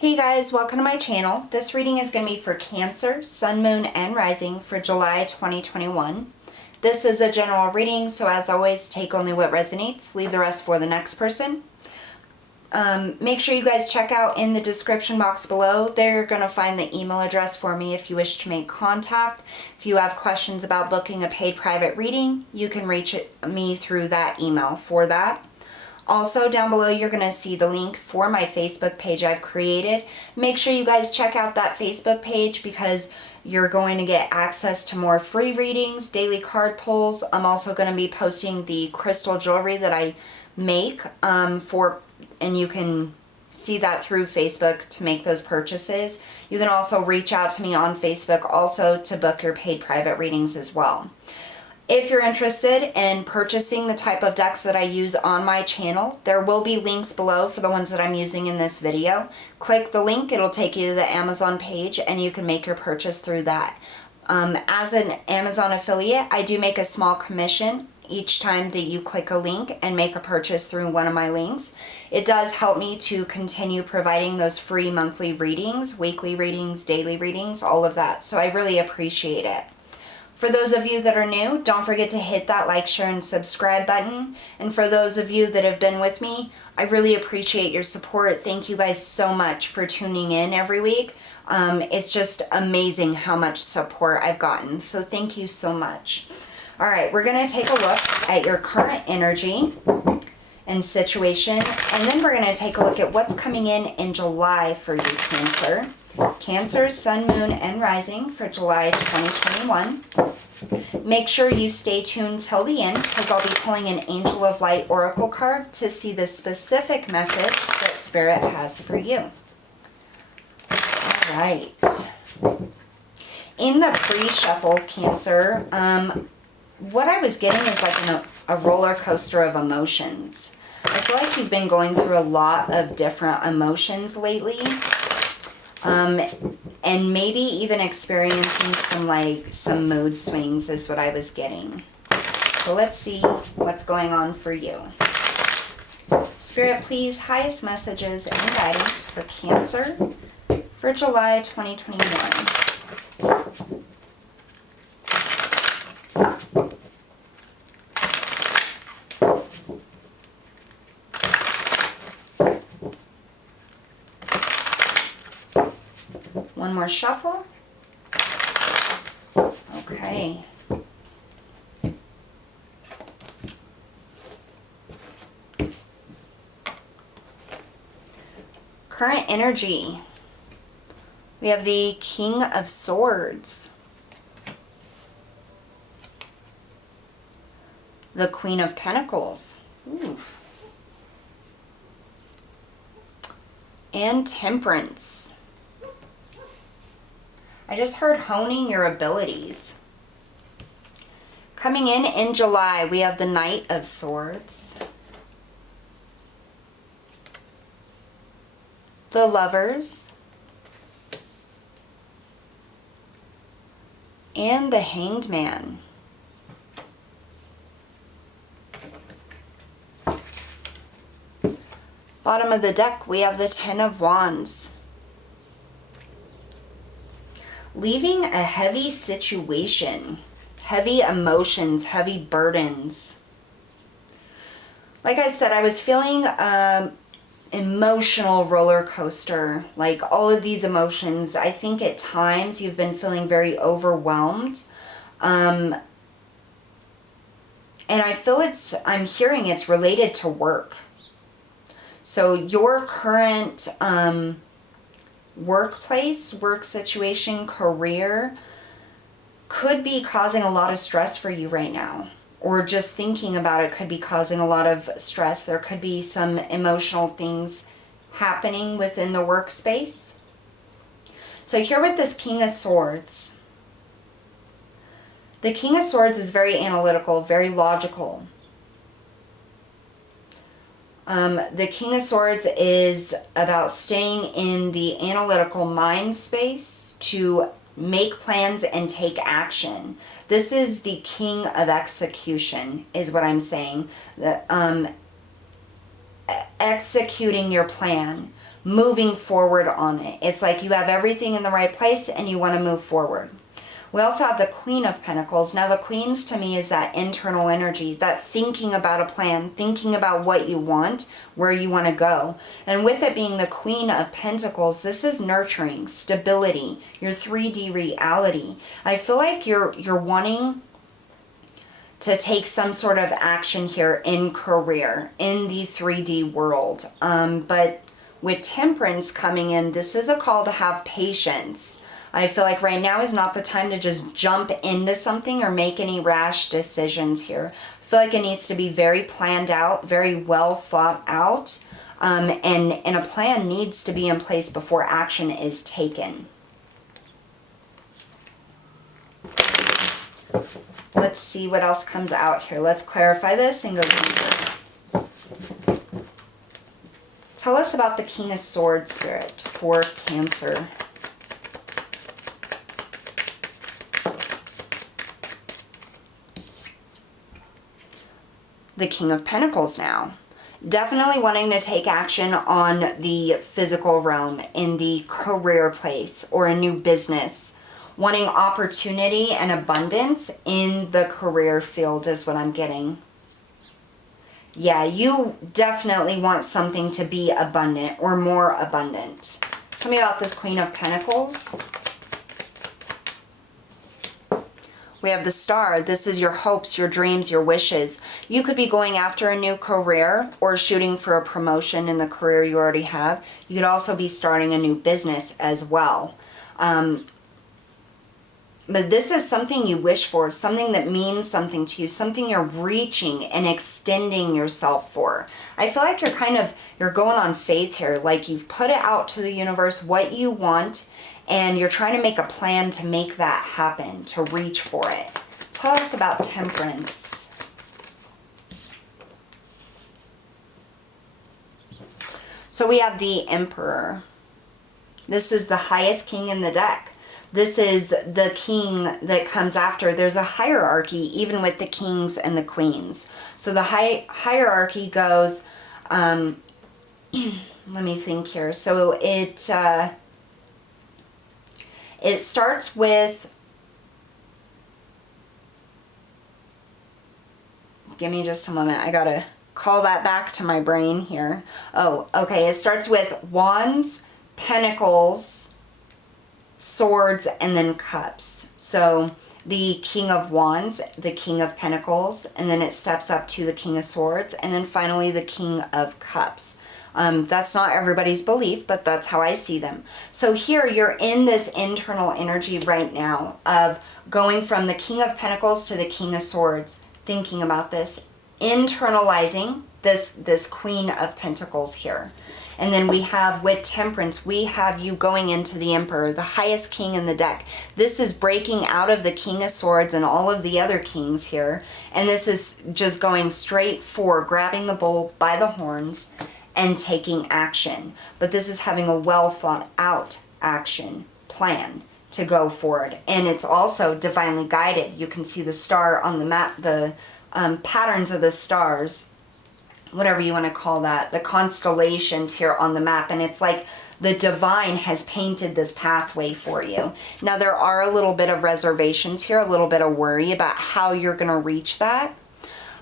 Hey guys, welcome to my channel. This reading is going to be for Cancer, Sun, Moon, and Rising for July 2021. This is a general reading, so as always, take only what resonates, leave the rest for the next person. Make sure you guys check out in the description box below. There you're going to find the email address for me if you wish to make contact. If you have questions about booking a paid private reading, you can reach me through that email for that. Also, down below, you're going to see the link for my Facebook page I've created. Make sure you guys check out that Facebook page because you're going to get access to more free readings, daily card pulls. I'm also going to be posting the crystal jewelry that I make and you can see that through Facebook to make those purchases. You can also reach out to me on Facebook also to book your paid private readings as well. If you're interested in purchasing the type of decks that I use on my channel, there will be links below for the ones that I'm using in this video. Click the link, it'll take you to the Amazon page and you can make your purchase through that. As an Amazon affiliate, I do make a small commission each time that you click a link and make a purchase through one of my links. It does help me to continue providing those free monthly readings, weekly readings, daily readings, all of that. So I really appreciate it. For those of you that are new, don't forget to hit that like, share, and subscribe button. And for those of you that have been with me, I really appreciate your support. Thank you guys so much for tuning in every week. It's just amazing how much support I've gotten. So thank you so much. All right, we're going to take a look at your current energy and situation. And then we're going to take a look at what's coming in July for you, Cancer. Cancer, Sun, Moon, and Rising for July 2021. Make sure you stay tuned till the end because I'll be pulling an Angel of Light Oracle card to see the specific message that Spirit has for you. All right. In the pre-shuffle, Cancer, what I was getting is like a roller coaster of emotions. I feel like you've been going through a lot of different emotions lately. And maybe even experiencing some mood swings is what I was getting. So let's see what's going on for you. Spirit, please, highest messages and guidance for Cancer for July 2021. One more shuffle. Okay. Current energy. We have the King of Swords. The Queen of Pentacles. Ooh. And Temperance. I just heard honing your abilities. Coming in July, we have the Knight of Swords, the Lovers, and the Hanged Man. Bottom of the deck, we have the Ten of Wands. Leaving a heavy situation, heavy emotions, heavy burdens. Like I said, I was feeling emotional roller coaster, like all of these emotions. I think at times you've been feeling very overwhelmed. And I feel I'm hearing it's related to work. So your current workplace, work situation, career could be causing a lot of stress for you right now, or just thinking about it could be causing a lot of stress. There could be some emotional things happening within the workspace. So here with this King of Swords, the King of Swords is very analytical, very logical. The King of Swords is about staying in the analytical mind space to make plans and take action. This is the King of Execution, is what I'm saying. Executing your plan, moving forward on it. It's like you have everything in the right place and you want to move forward. We also have the Queen of Pentacles. Now the Queens to me is that internal energy, that thinking about a plan, thinking about what you want, where you want to go. And with it being the Queen of Pentacles, this is nurturing, stability, your 3D reality. I feel like you're wanting to take some sort of action here in career, in the 3D world. But with Temperance coming in, this is a call to have patience. I feel like right now is not the time to just jump into something or make any rash decisions here. I feel like it needs to be very planned out, very well thought out, and a plan needs to be in place before action is taken. Let's see what else comes out here. Let's clarify this and go deeper. Tell us about the King of Swords, Spirit, for Cancer. The King of Pentacles now. Definitely wanting to take action on the physical realm, in the career place, or a new business. Wanting opportunity and abundance in the career field is what I'm getting. Yeah, you definitely want something to be abundant or more abundant. Tell me about this Queen of Pentacles. We have the Star. This is your hopes, your dreams, your wishes. You could be going after a new career or shooting for a promotion in the career you already have. You could also be starting a new business as well. But this is something you wish for, something that means something to you, something you're reaching and extending yourself for. I feel like you're going on faith here, like you've put it out to the universe what you want, and you're trying to make a plan to make that happen, to reach for it. Tell us about Temperance. So we have the Emperor. This is the highest king in the deck. This is the king that comes after. There's a hierarchy even with the kings and the queens. So the hierarchy goes, let me think here. So it starts with, give me just a moment. I gotta call that back to my brain here. Oh, okay. It starts with Wands, Pentacles, Swords, and then Cups. So the King of Wands, the King of Pentacles, and then it steps up to the King of Swords, and then finally the King of Cups. That's not everybody's belief, but that's how I see them. So here you're in this internal energy right now of going from the King of Pentacles to the King of Swords, thinking about this, internalizing this Queen of Pentacles here. And then we have with Temperance, we have you going into the Emperor, the highest king in the deck. This is breaking out of the King of Swords and all of the other kings here. And this is just going straight for grabbing the bull by the horns and taking action. But this is having a well thought out action plan to go forward. And it's also divinely guided. You can see the star on the map, the patterns of the stars, whatever you want to call that, the constellations here on the map. And it's like the divine has painted this pathway for you. Now there are a little bit of reservations here, a little bit of worry about how you're going to reach that.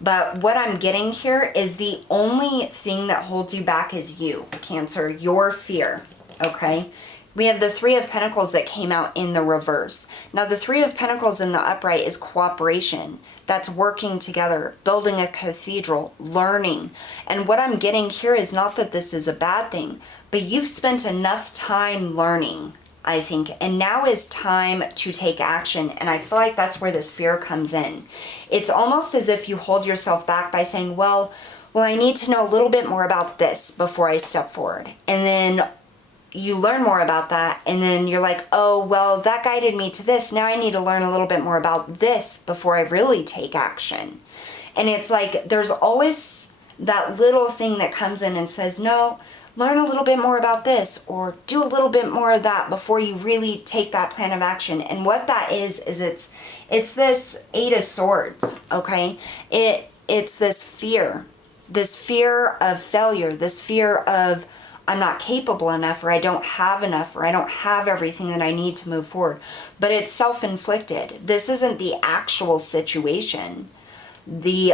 But what I'm getting here is the only thing that holds you back is you, Cancer, your fear, okay? We have the Three of Pentacles that came out in the reverse. Now the Three of Pentacles in the upright is cooperation. That's working together, building a cathedral, learning. And what I'm getting here is not that this is a bad thing, but you've spent enough time learning, I think, and now is time to take action. And I feel like that's where this fear comes in. It's almost as if you hold yourself back by saying, well, I need to know a little bit more about this before I step forward. And then you learn more about that, and then you're like, oh, well, that guided me to this. Now I need to learn a little bit more about this before I really take action. And it's like there's always that little thing that comes in and says, no, learn a little bit more about this, or do a little bit more of that before you really take that plan of action. And what that is it's this Eight of Swords, okay? It's this fear of failure, this fear of I'm not capable enough, or I don't have enough, or I don't have everything that I need to move forward. But it's self-inflicted. This isn't the actual situation. The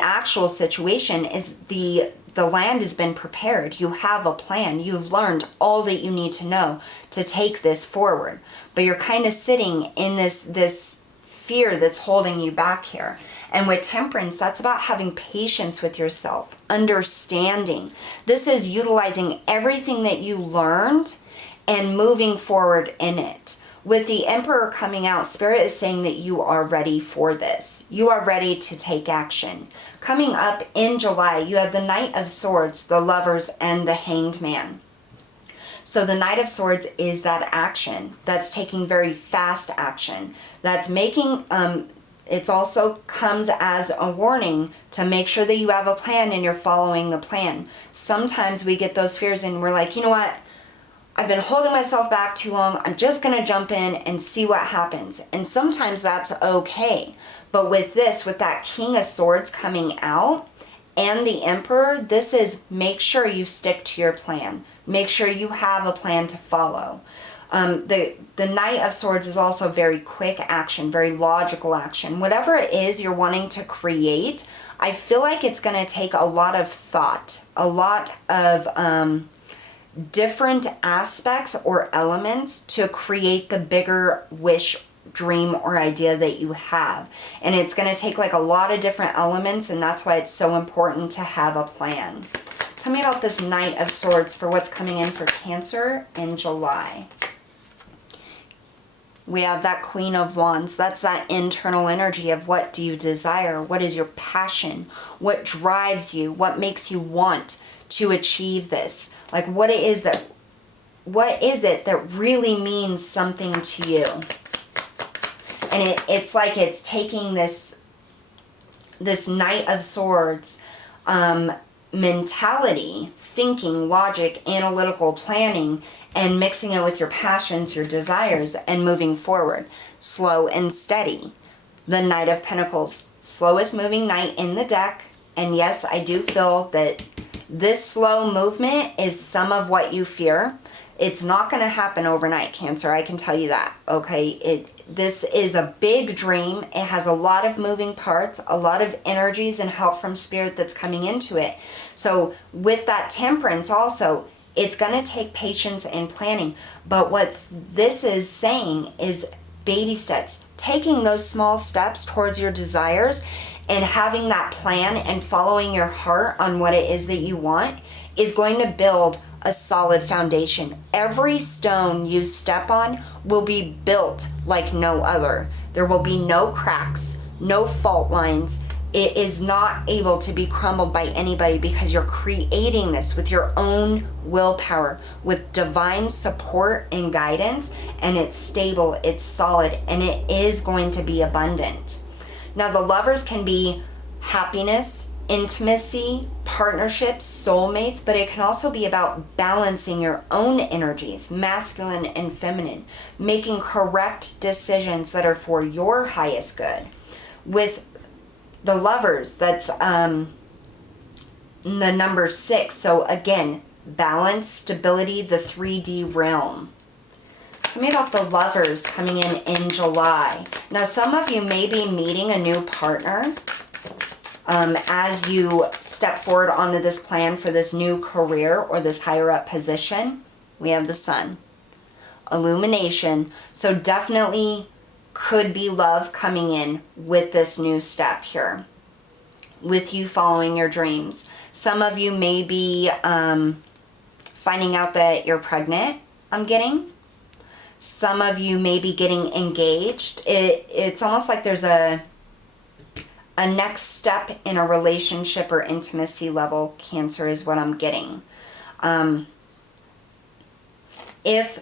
actual situation is the land has been prepared. You have a plan. You've learned all that you need to know to take this forward. But you're kind of sitting in this fear that's holding you back here. And with Temperance, that's about having patience with yourself, understanding. This is utilizing everything that you learned and moving forward in it. With the Emperor coming out, Spirit is saying that you are ready for this. You are ready to take action. Coming up in July, you have the Knight of Swords, the Lovers, and the Hanged Man. So the Knight of Swords is that action. That's taking very fast action. That's making, it also comes as a warning to make sure that you have a plan and you're following the plan. Sometimes we get those fears and we're like, you know what? I've been holding myself back too long. I'm just going to jump in and see what happens. And sometimes that's okay. But with this, with that King of Swords coming out and the Emperor, this is make sure you stick to your plan. Make sure you have a plan to follow. The Knight of Swords is also very quick action, very logical action. Whatever it is you're wanting to create, I feel like it's going to take a lot of thought, a lot of different aspects or elements to create the bigger wish, dream, or idea that you have. And it's going to take like a lot of different elements, and that's why it's so important to have a plan. Tell me about this Knight of Swords for what's coming in for Cancer in July. We have that Queen of Wands. That's that internal energy of what do you desire? What is your passion? What drives you? What makes you want to achieve this? Like what is it that really means something to you? And it's like it's taking this Knight of Swords mentality, thinking, logic, analytical planning, and mixing it with your passions, your desires, and moving forward. Slow and steady. The Knight of Pentacles, slowest moving knight in the deck. And yes, I do feel that this slow movement is some of what you fear. It's not going to happen overnight, Cancer. I can tell you that, okay? This is a big dream. It has a lot of moving parts, a lot of energies and help from Spirit that's coming into it. So with that Temperance also, it's going to take patience and planning. But what this is saying is baby steps. Taking those small steps towards your desires and having that plan and following your heart on what it is that you want is going to build a solid foundation. Every stone you step on will be built like no other. There will be no cracks, no fault lines. It is not able to be crumbled by anybody because you're creating this with your own willpower, with divine support and guidance, and it's stable, it's solid, and it is going to be abundant. Now the Lovers can be happiness, intimacy, partnerships, soulmates, but it can also be about balancing your own energies, masculine and feminine, making correct decisions that are for your highest good. With the Lovers, that's the number 6. So again, balance, stability, the 3D realm. Tell me about the Lovers coming in July. Now, some of you may be meeting a new partner as you step forward onto this plan for this new career or this higher up position. We have the Sun. Illumination. So definitely could be love coming in with this new step here, with you following your dreams. Some of you may be finding out that you're pregnant, I'm getting. Some of you may be getting engaged. It's almost like there's a next step in a relationship or intimacy level, Cancer, is what I'm getting. If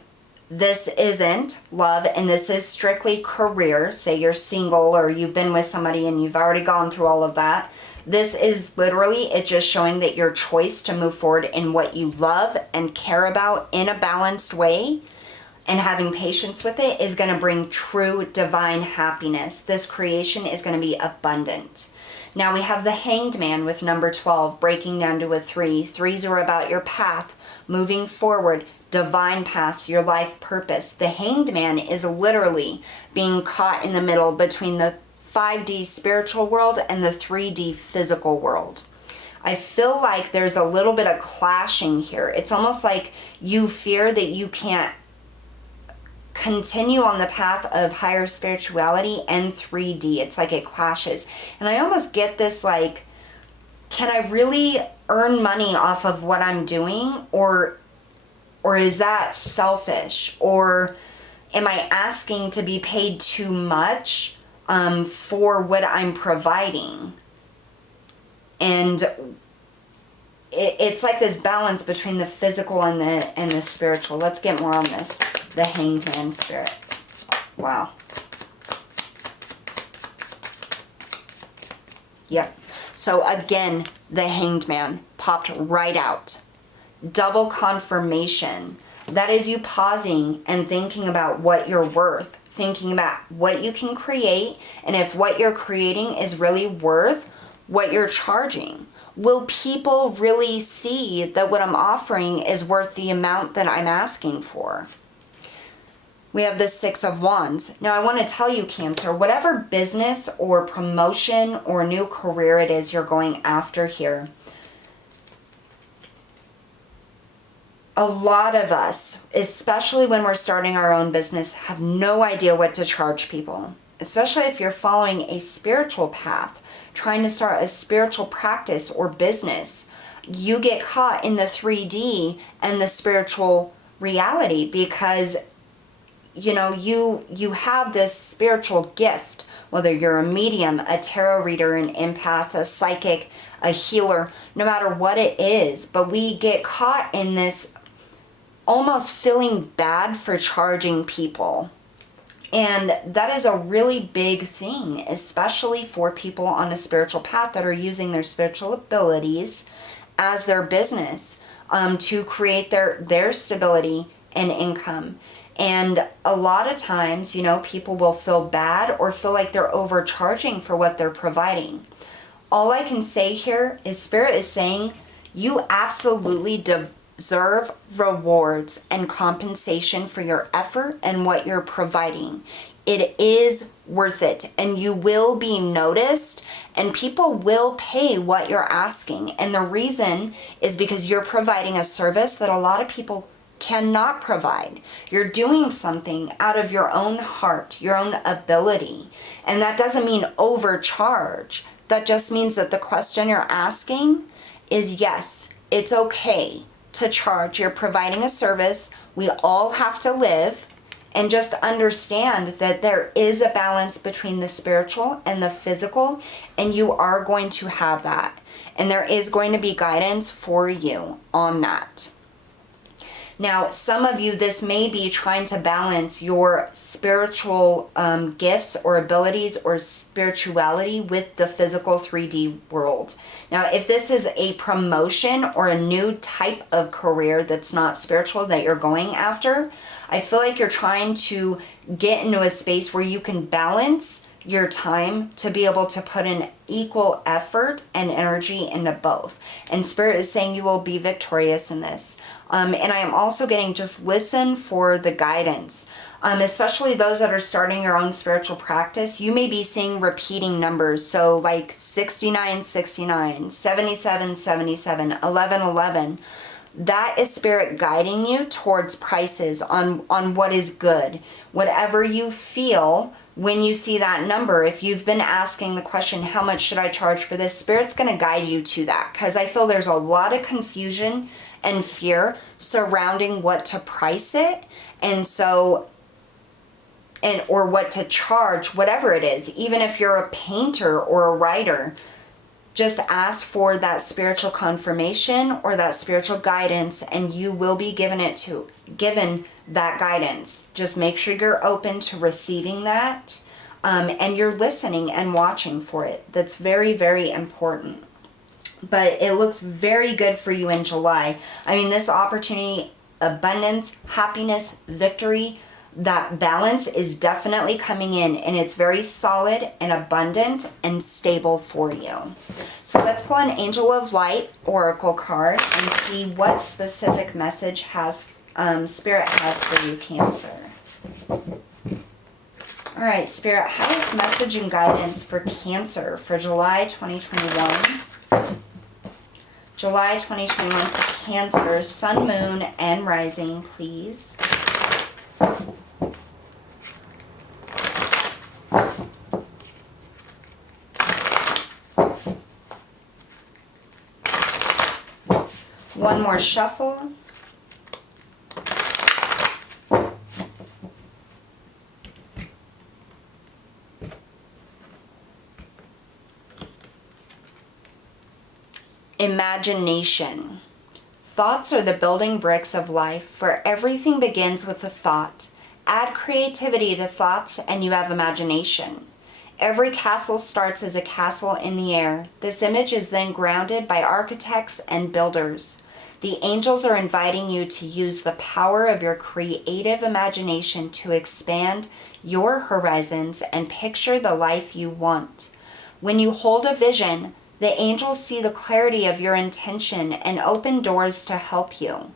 this isn't love and this is strictly career, say you're single or you've been with somebody and you've already gone through all of that, this is literally it just showing that your choice to move forward in what you love and care about in a balanced way and having patience with it is going to bring true divine happiness. This creation is going to be abundant. Now we have the Hanged Man with number 12, breaking down to a 3. 3s are about your path, moving forward, divine paths, your life purpose. The Hanged Man is literally being caught in the middle between the 5D spiritual world and the 3D physical world. I feel like there's a little bit of clashing here. It's almost like you fear that you can't continue on the path of higher spirituality and 3D. It's like it clashes. And I almost get this like, can I really earn money off of what I'm doing? Or is that selfish? Or am I asking to be paid too much for what I'm providing? And it's like this balance between the physical and the spiritual. Let's get more on this. The Hanged Man spirit. Wow. Yep. So again, the Hanged Man popped right out. Double confirmation. That is you pausing and thinking about what you're worth. Thinking about what you can create, and if what you're creating is really worth what you're charging. Will people really see that what I'm offering is worth the amount that I'm asking for? We have the Six of Wands. Now I want to tell you, Cancer, whatever business or promotion or new career it is you're going after here, a lot of us, especially when we're starting our own business, have no idea what to charge people, especially if you're following a spiritual path, trying to start a spiritual practice or business. You get caught in the 3D and the spiritual reality because, you know, you have this spiritual gift, whether you're a medium, a tarot reader, an empath, a psychic, a healer, no matter what it is. But we get caught in this almost feeling bad for charging people. And that is a really big thing, especially for people on a spiritual path that are using their spiritual abilities as their business to create their stability and income. And a lot of times, you know, people will feel bad or feel like they're overcharging for what they're providing. All I can say here is Spirit is saying you absolutely deserve rewards and compensation for your effort and what you're providing. It is worth it, and you will be noticed, and people will pay what you're asking. And the reason is because you're providing a service that a lot of people cannot provide. You're doing something out of your own heart, your own ability. And that doesn't mean overcharge. That just means that the question you're asking is, yes, it's okay to charge. You're providing a service. We all have to live, and just understand that there is a balance between the spiritual and the physical, and you are going to have that. And there is going to be guidance for you on that. Now, some of you, this may be trying to balance your spiritual gifts or abilities or spirituality with the physical 3D world. Now, if this is a promotion or a new type of career that's not spiritual that you're going after, I feel like you're trying to get into a space where you can balance your time to be able to put in equal effort and energy into both. And Spirit is saying you will be victorious in this. And I am also getting, just listen for the guidance. Especially those that are starting your own spiritual practice, you may be seeing repeating numbers. So like 69, 69, 77, 77, 11, 11. That is Spirit guiding you towards prices on what is good. Whatever you feel when you see that number, if you've been asking the question, how much should I charge for this? Spirit's going to guide you to that, because I feel there's a lot of confusion and fear surrounding what to price it. And so, or what to charge, whatever it is. Even if you're a painter or a writer, just ask for that spiritual confirmation or that spiritual guidance, and you will be given that guidance. Just make sure you're open to receiving that, and you're listening and watching for it. That's very, very important. But it looks very good for you in July. I mean, this opportunity, abundance, happiness, victory, that balance is definitely coming in, and it's very solid and abundant and stable for you. So let's pull an Angel of Light Oracle card and see what specific message has Spirit has for you, Cancer. All right, Spirit, highest message and guidance for Cancer for July 2021. July 2021 for Cancer, Sun, Moon, and Rising, please. One more shuffle. Imagination. Thoughts are the building bricks of life, for everything begins with a thought. Add creativity to thoughts and you have imagination. Every castle starts as a castle in the air. This image is then grounded by architects and builders. The angels are inviting you to use the power of your creative imagination to expand your horizons and picture the life you want. When you hold a vision, the angels see the clarity of your intention and open doors to help you.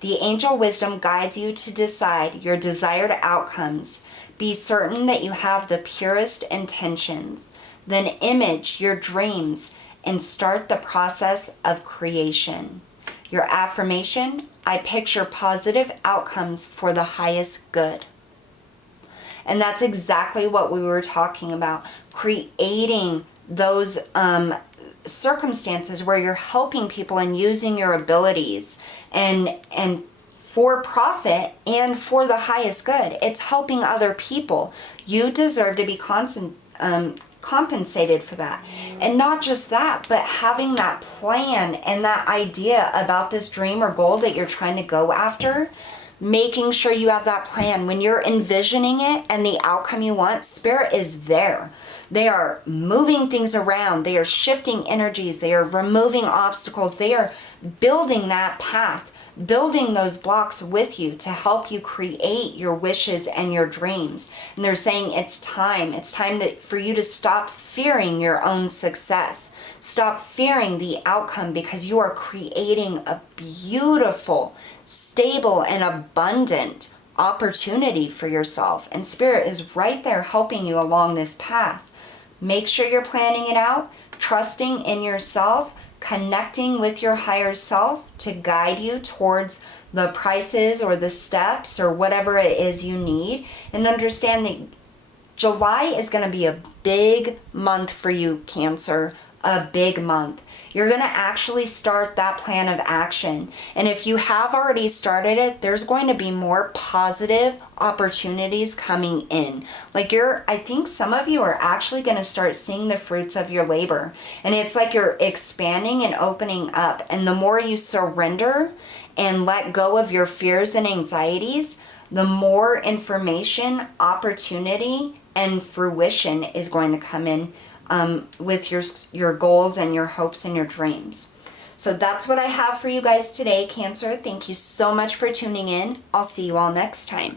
The angel wisdom guides you to decide your desired outcomes. Be certain that you have the purest intentions. Then image your dreams and start the process of creation. Your affirmation: I picture positive outcomes for the highest good. And that's exactly what we were talking about, creating those circumstances where you're helping people and using your abilities and for profit and for the highest good. It's helping other people. You deserve to be compensated for that. And not just that, but having that plan and that idea about this dream or goal that you're trying to go after, making sure you have that plan. When you're envisioning it and the outcome you want, Spirit is there. They are moving things around. They are shifting energies. They are removing obstacles. They are building that path, building those blocks with you to help you create your wishes and your dreams. And they're saying it's time. It's time for you to stop fearing your own success. Stop fearing the outcome, because you are creating a beautiful, stable, and abundant opportunity for yourself. And Spirit is right there helping you along this path. Make sure you're planning it out, trusting in yourself, connecting with your higher self to guide you towards the prices or the steps or whatever it is you need. And understand that July is going to be a big month for you, Cancer, a big month. You're going to actually start that plan of action. And if you have already started it, there's going to be more positive opportunities coming in. I think some of you are actually going to start seeing the fruits of your labor. And it's like you're expanding and opening up. And the more you surrender and let go of your fears and anxieties, the more information, opportunity, and fruition is going to come in with your goals and your hopes and your dreams. So that's what I have for you guys today, Cancer. Thank you so much for tuning in. I'll see you all next time.